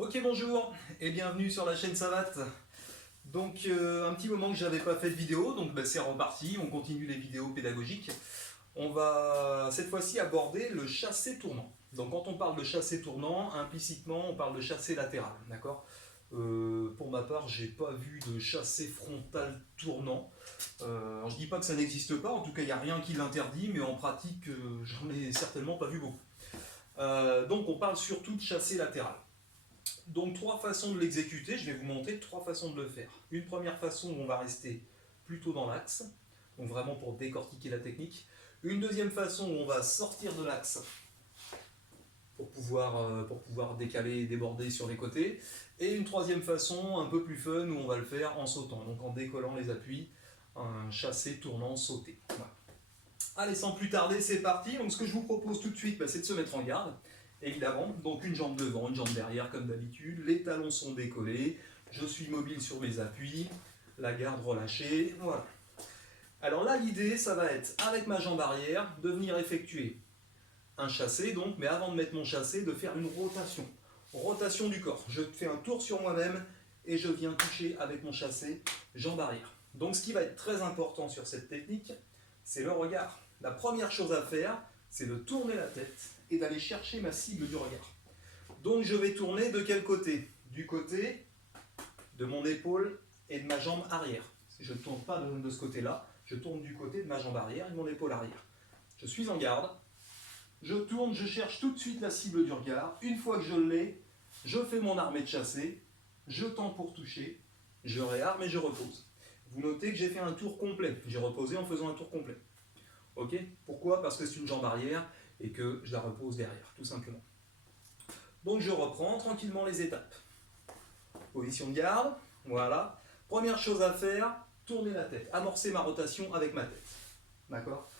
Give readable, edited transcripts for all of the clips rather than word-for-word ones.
Ok, bonjour et bienvenue sur la chaîne Savate. Donc un petit moment que j'avais pas fait de vidéo, donc c'est reparti, on continue les vidéos pédagogiques. On va cette fois-ci aborder le chassé tournant. Donc quand on parle de chassé tournant, implicitement on parle de chassé latéral, d'accord. Pour ma part, j'ai pas vu de chassé frontal tournant. Alors je dis pas que ça n'existe pas, en tout cas il n'y a rien qui l'interdit, mais en pratique j'en ai certainement pas vu beaucoup. Donc on parle surtout de chassé latéral. Donc trois façons de l'exécuter, je vais vous montrer trois façons de le faire. Une première façon où on va rester plutôt dans l'axe, donc vraiment pour décortiquer la technique. Une deuxième façon où on va sortir de l'axe pour pouvoir décaler et déborder sur les côtés. Et une troisième façon un peu plus fun où on va le faire en sautant, donc en décollant les appuis, un chassé tournant sauté. Voilà. Allez, sans plus tarder, c'est parti. Donc ce que je vous propose tout de suite, c'est de se mettre en garde. Évidemment, donc une jambe devant, une jambe derrière comme d'habitude, les talons sont décollés, je suis mobile sur mes appuis, la garde relâchée, voilà. Alors là l'idée ça va être avec ma jambe arrière de venir effectuer un chassé donc, mais avant de mettre mon chassé, de faire une rotation du corps. Je fais un tour sur moi-même et je viens toucher avec mon chassé jambe arrière. Donc ce qui va être très important sur cette technique, c'est le regard. La première chose à faire, c'est de tourner la tête et d'aller chercher ma cible du regard. Donc je vais tourner de quel côté? Du côté de mon épaule et de ma jambe arrière. Je ne tourne pas de ce côté-là, je tourne du côté de ma jambe arrière et de mon épaule arrière. Je suis en garde, je tourne, je cherche tout de suite la cible du regard. Une fois que je l'ai, je fais mon armée de chassé, je tends pour toucher, je réarme et je repose. Vous notez que j'ai fait un tour complet, j'ai reposé en faisant un tour complet. Ok? Pourquoi? Parce que c'est une jambe arrière et que je la repose derrière, tout simplement. Donc je reprends tranquillement les étapes. Position de garde, voilà. Première chose à faire, tourner la tête, amorcer ma rotation avec ma tête. D'accord?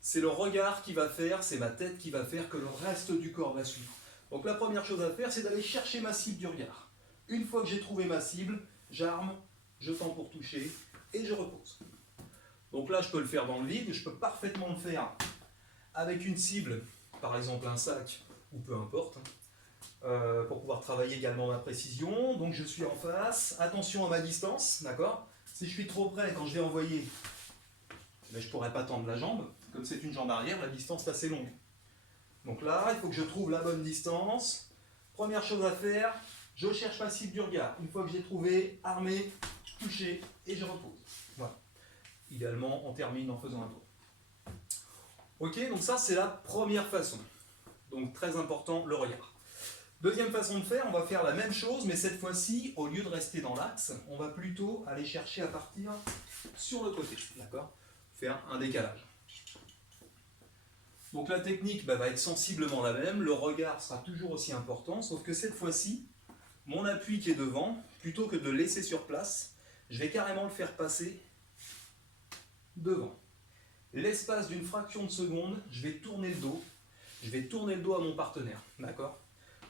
C'est le regard qui va faire, c'est ma tête qui va faire que le reste du corps va suivre. Donc la première chose à faire, c'est d'aller chercher ma cible du regard. Une fois que j'ai trouvé ma cible, j'arme, je tends pour toucher et je repose. Donc là, je peux le faire dans le vide, je peux parfaitement le faire avec une cible, par exemple un sac, ou peu importe, pour pouvoir travailler également ma précision. Donc je suis en face, attention à ma distance, d'accord? Si je suis trop près, quand je vais envoyer, je ne pourrai pas tendre la jambe. Comme c'est une jambe arrière, la distance est assez longue. Donc là, il faut que je trouve la bonne distance. Première chose à faire, je cherche ma cible du regard. Une fois que j'ai trouvé, armé, touché, et je repose. Voilà. Idéalement, on termine en faisant un tour. Ok, donc ça c'est la première façon. Donc très important, le regard. Deuxième façon de faire, on va faire la même chose, mais cette fois-ci, au lieu de rester dans l'axe, on va plutôt aller chercher à partir sur le côté. D'accord? Faire un décalage. Donc la technique va être sensiblement la même, le regard sera toujours aussi important, sauf que cette fois-ci, mon appui qui est devant, plutôt que de le laisser sur place, je vais carrément le faire passer devant. L'espace d'une fraction de seconde, je vais tourner le dos. Je vais tourner le dos à mon partenaire. D'accord?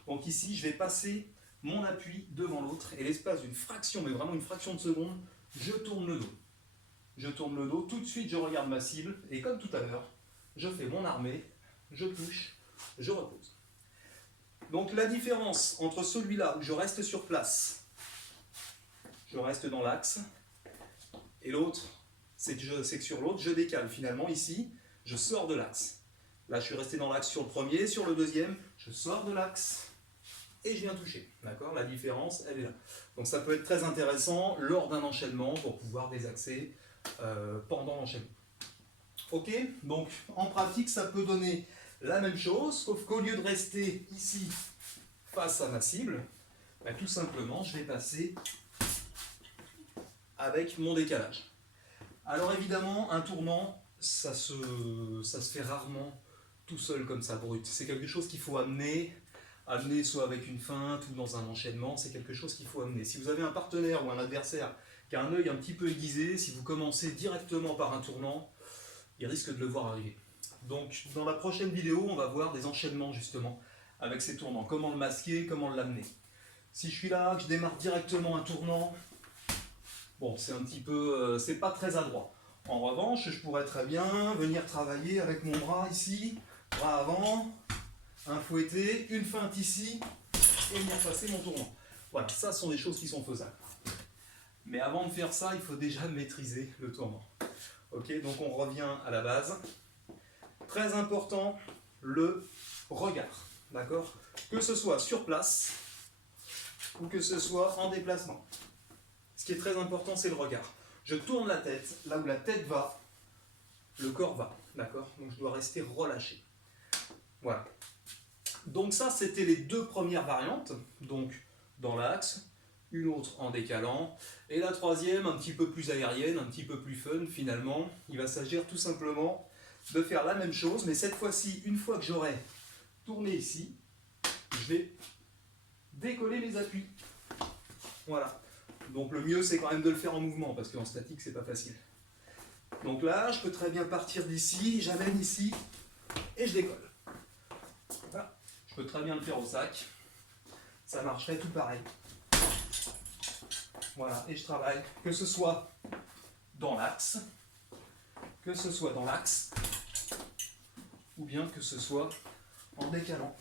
Donc ici, je vais passer mon appui devant l'autre. Et l'espace d'une fraction, mais vraiment une fraction de seconde, je tourne le dos. Je tourne le dos. Tout de suite, je regarde ma cible. Et comme tout à l'heure, je fais mon armée. Je touche. Je repose. Donc la différence entre celui-là où je reste sur place, je reste dans l'axe, et l'autre, c'est que sur l'autre, je décale. Finalement, ici, je sors de l'axe. Là, je suis resté dans l'axe sur le premier, sur le deuxième, je sors de l'axe et je viens toucher. D'accord? La différence, elle est là. Donc ça peut être très intéressant lors d'un enchaînement pour pouvoir désaxer pendant l'enchaînement. Ok? Donc en pratique, ça peut donner la même chose, sauf qu'au lieu de rester ici face à ma cible, tout simplement, je vais passer avec mon décalage. Alors évidemment, un tournant, ça se fait rarement tout seul comme ça, brut. C'est quelque chose qu'il faut amener soit avec une feinte ou dans un enchaînement, c'est quelque chose qu'il faut amener. Si vous avez un partenaire ou un adversaire qui a un œil un petit peu aiguisé, si vous commencez directement par un tournant, il risque de le voir arriver. Donc dans la prochaine vidéo, on va voir des enchaînements justement avec ces tournants. Comment le masquer, comment l'amener. Si je suis là, que je démarre directement un tournant, bon, c'est un petit peu, c'est pas très adroit. En revanche, je pourrais très bien venir travailler avec mon bras ici, bras avant, un fouetté, une feinte ici, et venir passer mon tournant. Voilà, ça ce sont des choses qui sont faisables. Mais avant de faire ça, il faut déjà maîtriser le tournant. Ok, donc on revient à la base. Très important, le regard. D'accord? Que ce soit sur place ou que ce soit en déplacement. Ce qui est très important, c'est le regard. Je tourne la tête, là où la tête va, le corps va. D'accord? Donc je dois rester relâché. Voilà. Donc ça, c'était les deux premières variantes. Donc dans l'axe, une autre en décalant. Et la troisième, un petit peu plus aérienne, un petit peu plus fun finalement. Il va s'agir tout simplement de faire la même chose, mais cette fois-ci, une fois que j'aurai tourné ici, je vais décoller mes appuis. Voilà. Donc le mieux, c'est quand même de le faire en mouvement, parce qu'en statique, c'est pas facile. Donc là, je peux très bien partir d'ici, j'amène ici, et je décolle. Voilà. Je peux très bien le faire au sac. Ça marcherait tout pareil. Voilà, et je travaille, que ce soit dans l'axe, ou bien que ce soit en décalant.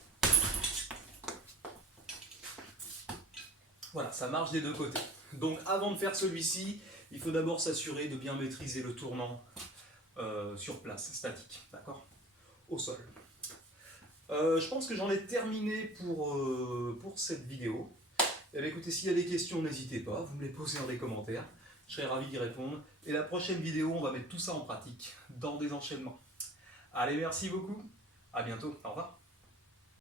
Voilà, ça marche des deux côtés. Donc avant de faire celui-ci, il faut d'abord s'assurer de bien maîtriser le tournant sur place, statique, d'accord? Au sol. Je pense que j'en ai terminé pour cette vidéo. Eh bien, écoutez, s'il y a des questions, n'hésitez pas, vous me les posez dans les commentaires. Je serai ravi d'y répondre. Et la prochaine vidéo, on va mettre tout ça en pratique, dans des enchaînements. Allez, merci beaucoup. À bientôt. Au revoir.